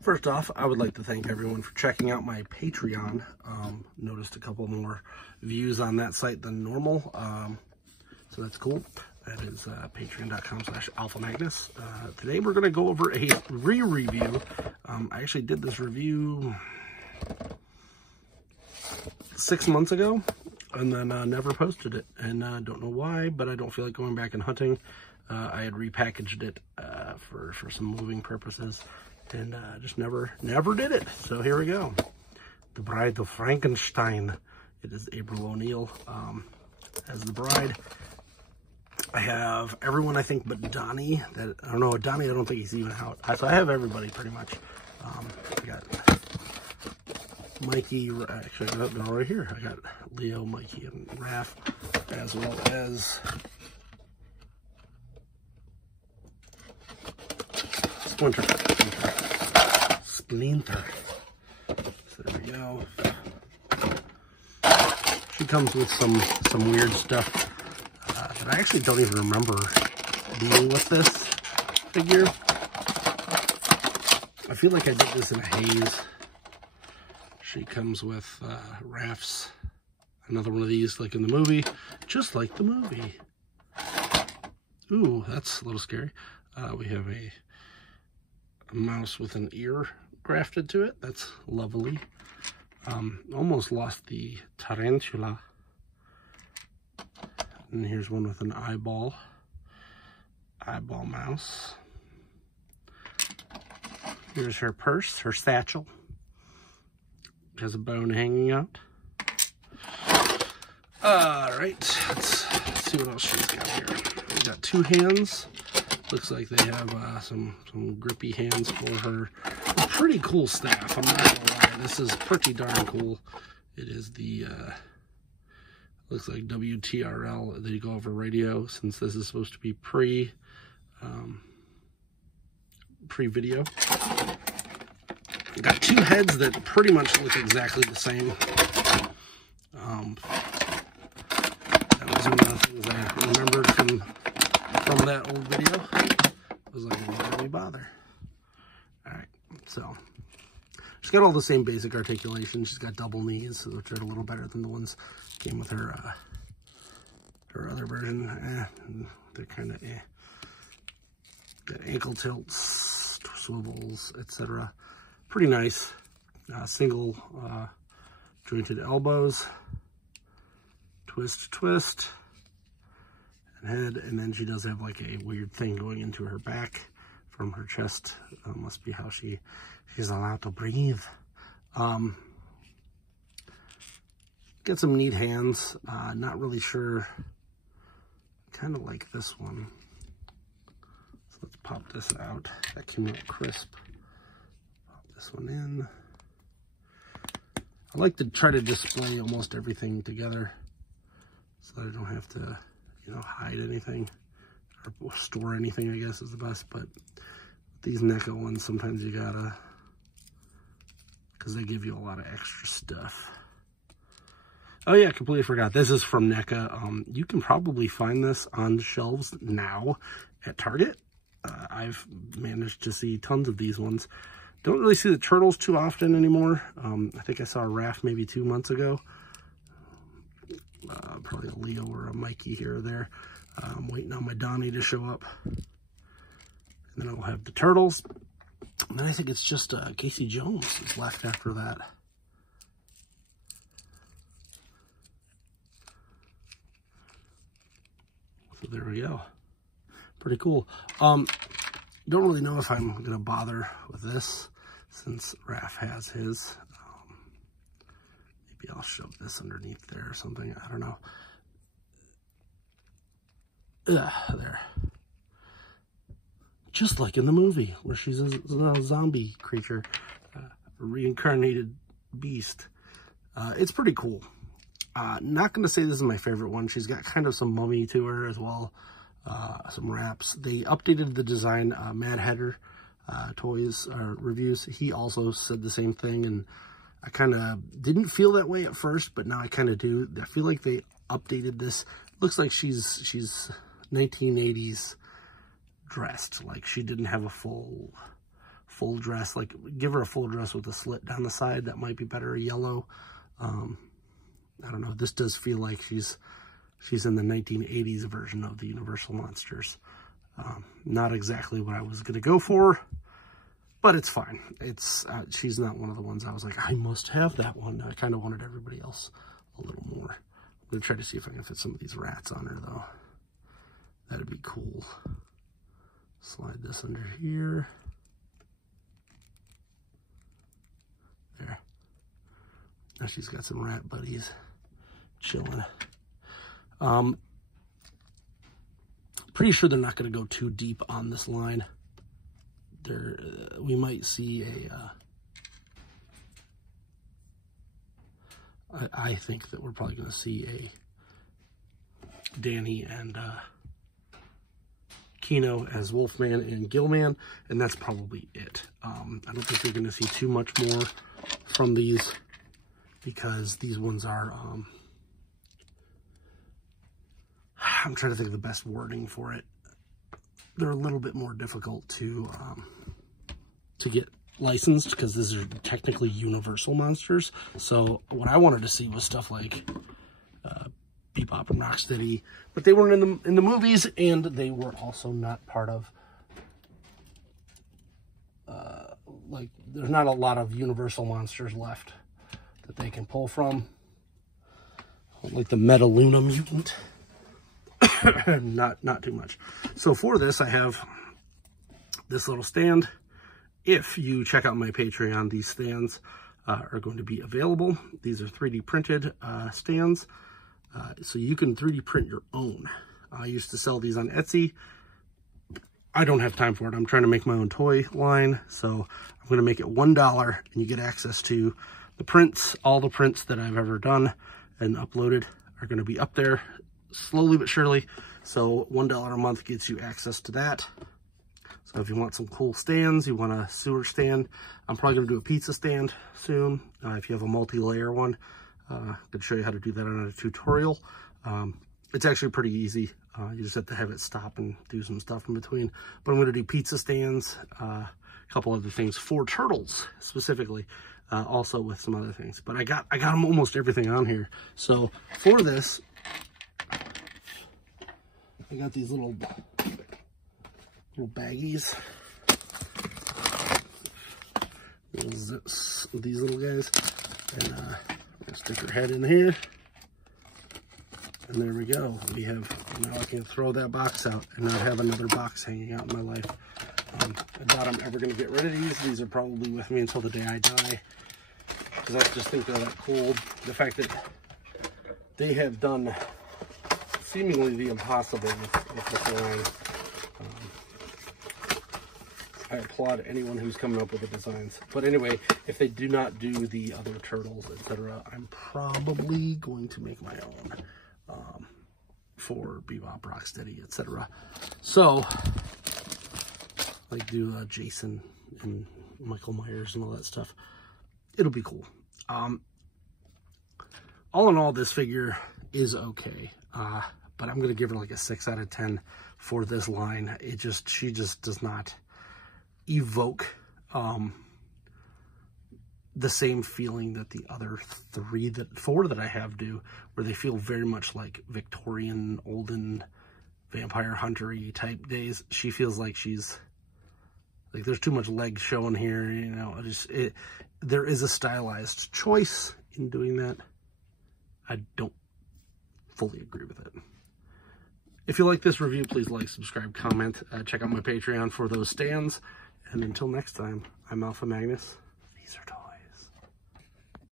First off, I would like to thank everyone for checking out my Patreon. Noticed a couple more views on that site than normal, so that's cool. That is patreon.com/alphamagnus. Today we're going to go over a re-review. I actually did this review 6 months ago, and then never posted it, and don't know why, but I don't feel like going back and hunting. I had repackaged it for some moving purposes, and just never did it. So here we go. The Bride of Frankenstein. It is April O'Neil as the bride. I have everyone, I think, but Donnie. That I don't know. Donnie, I don't think he's even out. So I have everybody pretty much. I got Mikey. Actually, they're right here. I got Leo, Mikey, and Raph, as well as Splinter. So there we go. She comes with some weird stuff that I actually don't even remember dealing with this figure. I feel like I did this in a haze. She comes with Raph's, another one of these like in the movie, just like the movie. Ooh, that's a little scary. We have a mouse with an ear grafted to it. That's lovely. Almost lost the tarantula. And here's one with an eyeball mouse. Here's her purse, her satchel. Has a bone hanging out. All right, let's see what else she's got here. We got two hands. Looks like they have some grippy hands for her. A pretty cool staff, I'm not gonna lie. This is pretty darn cool. It is the, looks like WTRL. They go over radio, since this is supposed to be pre-video. Got two heads that pretty much look exactly the same. That was one of the things I remembered from that old video. I was like, why do we bother? Alright, so she's got all the same basic articulation. She's got double knees, which are a little better than the ones came with her her other version. They're kind of got ankle tilts, swivels, etc. Pretty nice. Single jointed elbows, twist, and head, and then she does have like a weird thing going into her back from her chest. Must be how she's allowed to breathe. Got some neat hands. Not really sure. Kind of like this one. So let's pop this out. That came out crisp. Pop this one in. I like to try to display almost everything together so that I don't have to, you know, hide anything or store anything, I guess is the best. But these Neca ones, sometimes you gotta, because they give you a lot of extra stuff. Oh yeah, completely forgot. This is from Neca. You can probably find this on shelves now at Target. I've managed to see tons of these ones. Don't really see the turtles too often anymore. I think I saw a Raph maybe 2 months ago. Probably a Leo or a Mikey here or there. I'm waiting on my Donnie to show up. And then I'll have the turtles. And then I think it's just Casey Jones is left after that. So there we go. Pretty cool. Don't really know if I'm going to bother with this since Raph has his. Maybe I'll shove this underneath there or something. I don't know. There. Just like in the movie where she's a zombie creature, a reincarnated beast. It's pretty cool. Not going to say this is my favorite one. She's got kind of some mummy to her as well. Some wraps. They updated the design. Mad Hatter Toys reviews. He also said the same thing, and I kind of didn't feel that way at first, but now I kind of do. I feel like they updated this. Looks like she's 1980s dressed. Like she didn't have a full full dress, like give her a full dress with a slit down the side. That might be better, yellow. I don't know. This does feel like she's in the 1980s version of the Universal Monsters. Not exactly what I was going to go for, but it's fine. It's she's not one of the ones I was like, I must have that one. I kind of wanted everybody else a little more. I'm going to try to see if I can fit some of these rats on her, though. That'd be cool. Slide this under here. There. Now she's got some rat buddies chilling. Pretty sure they're not going to go too deep on this line. We might see I think that we're probably going to see a Danny and Kino as Wolfman and Gillman, and that's probably it. I don't think you're going to see too much more from these, because these ones are, I'm trying to think of the best wording for it. They're a little bit more difficult to get licensed, because these are technically Universal Monsters. So what I wanted to see was stuff like Bebop and Rocksteady, but they weren't in the movies, and they were also not part of like, there's not a lot of Universal Monsters left that they can pull from, like the Metaluna Mutant. not too much. So for this, I have this little stand. If you check out my Patreon, these stands are going to be available. These are 3D printed stands, so you can 3D print your own. I used to sell these on Etsy. I don't have time for it. I'm trying to make my own toy line, so I'm going to make it $1, and you get access to the prints. All the prints that I've ever done and uploaded are going to be up there slowly but surely. So $1 a month gets you access to that. So if you want some cool stands, you want a sewer stand, I'm probably going to do a pizza stand soon. If you have a multi-layer one, I could show you how to do that on a tutorial. It's actually pretty easy. You just have to have it stop and do some stuff in between. But I'm going to do pizza stands, a couple other things for turtles specifically, also with some other things. But I got them almost everything on here. So for this, I got these little baggies. These little guys. And I'm gonna stick her head in here. And there we go. We have, now I can throw that box out and not have another box hanging out in my life. I doubt I'm ever going to get rid of these. These are probably with me until the day I die, because I just think they're that cool. The fact that they have done seemingly the impossible with this line. I applaud anyone who's coming up with the designs. But anyway, if they do not do the other turtles, etc., I'm probably going to make my own. For Bebop, Rocksteady, etc. So, like do Jason and Michael Myers and all that stuff. It'll be cool. All in all, this figure is okay. But I'm gonna give her like a 6 out of 10 for this line. She just does not evoke the same feeling that the other 4 that I have do, where they feel very much like Victorian, olden, vampire hunter-y type days. She feels like she's, like there's too much leg showing here, you know, there is a stylized choice in doing that. I don't fully agree with it. If you like this review, please like, subscribe, comment, check out my Patreon for those stands, and until next time, I'm Alpha Magnus. These are toys.